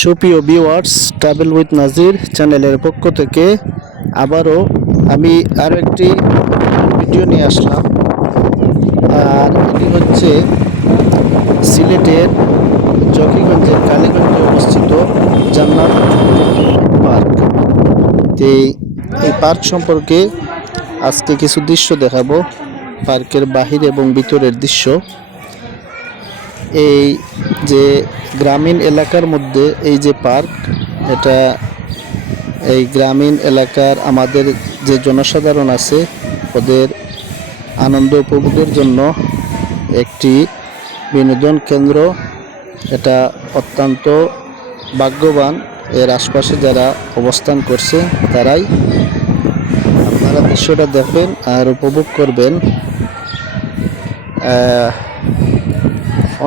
সুপ্রিয় viewers, travel with নাজির চ্যানেলের পক্ষ থেকে আবারও আমি আরও একটি ভিডিও নিয়ে আসলাম। আর এটি হচ্ছে সিলেটের জকিগঞ্জের কালীগঞ্জে অবস্থিত জান্নাত পার্ক। এই পার্ক সম্পর্কে আজকে কিছু দৃশ্য দেখাবো, পার্কের বাহির এবং ভিতরের দৃশ্য। এই যে গ্রামীণ এলাকার মধ্যে এই যে পার্ক, এটা এই গ্রামীণ এলাকার আমাদের যে জনসাধারণ আছে ওদের আনন্দ উপভোগের জন্য একটি বিনোদন কেন্দ্র। এটা অত্যন্ত ভাগ্যবান এর আশপাশে যারা অবস্থান করছে তারাই। আপনারা দৃশ্যটা দেখবেন আর উপভোগ করবেন।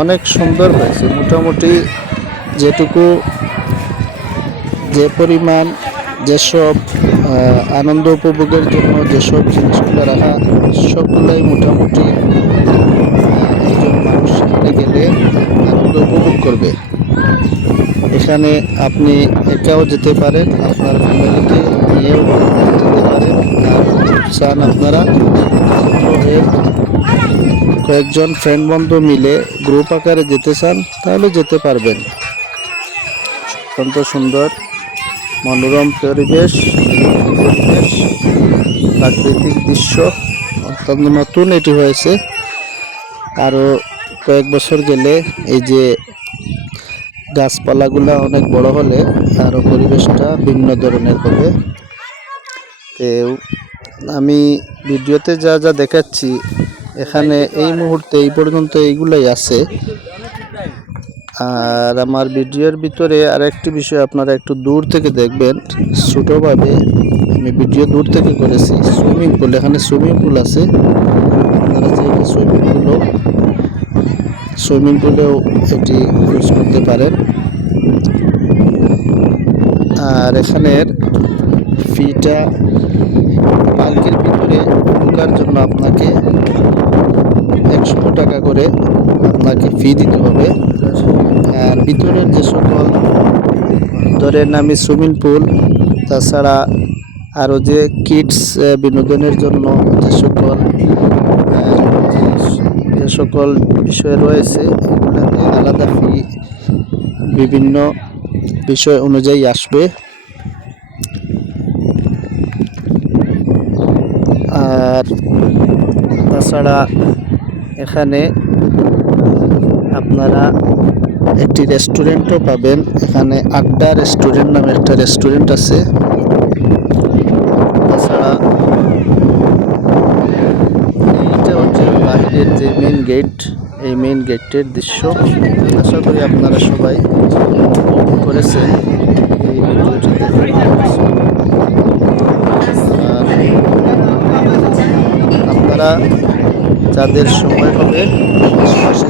অনেক সুন্দর হয়েছে, মোটামুটি যে পরিমাণ যেসব আনন্দ উপভোগের জন্য যেসব জিনিসগুলো রাখা, সবগুলোই মোটামুটি একজন মানুষ সেখানে গেলে আনন্দ উপভোগ করবে। এখানে আপনি একাও যেতে পারেন, আপনার ফ্যামিলিকে নিয়েও যেতে পারেন। আর চান আপনারা কয়েকজন ফ্রেন্ড বন্ধু মিলে গ্রুপ আকারে যেতে চান তাহলে যেতে পারবেন। অত্যন্ত সুন্দর মনোরম পরিবেশ, প্রাকৃতিক দৃশ্য, অত্যন্ত নতুন এটি হয়েছে। আরও কয়েক বছর গেলে এই যে গাছপালাগুলা অনেক বড় হলে আরও পরিবেশটা ভিন্ন ধরনের হবে। আমি ভিডিওতে যা যা দেখাচ্ছি এখানে এই মুহূর্তে এই পর্যন্ত এইগুলাই আছে। আর আমার ভিডিওর ভিতরে আরেকটি বিষয় আপনারা একটু দূর থেকে দেখবেন। ছোটোভাবে আমি ভিডিও দূর থেকে করেছি। সুইমিং পুল, এখানে সুইমিং পুল আছে, আপনারা চাইলে সুইমিং পুলেও এটি ইউজ করতে পারেন। আর এখানের ফিটা, পার্কের ভিতরে ঢোকার জন্য আপনাকে 100 টাকা করে আপনাকে ফি দিতে হবে। আর ভিতরের যে সকল ধরেন আমি সুইমিং পুল, তাছাড়া আরও যে কিডস বিনোদনের জন্য যে সকল বিষয় রয়েছে এগুলোতে আলাদা ফি বিভিন্ন বিষয় অনুযায়ী আসবে। আর তাছাড়া এখানে আপনারা একটি রেস্টুরেন্টও পাবেন। এখানে আড্ডা রেস্টুরেন্ট নামে একটা রেস্টুরেন্ট আছে। তাছাড়া এইটা হচ্ছে বাহিরের যে মেইন গেট, এই মেইন গেটের দৃশ্য। আশা করি আপনারা সবাই উপভোগ করেছেন এই ভিডিওটিতে। আপনারা যাদের সময় হবে আশেপাশে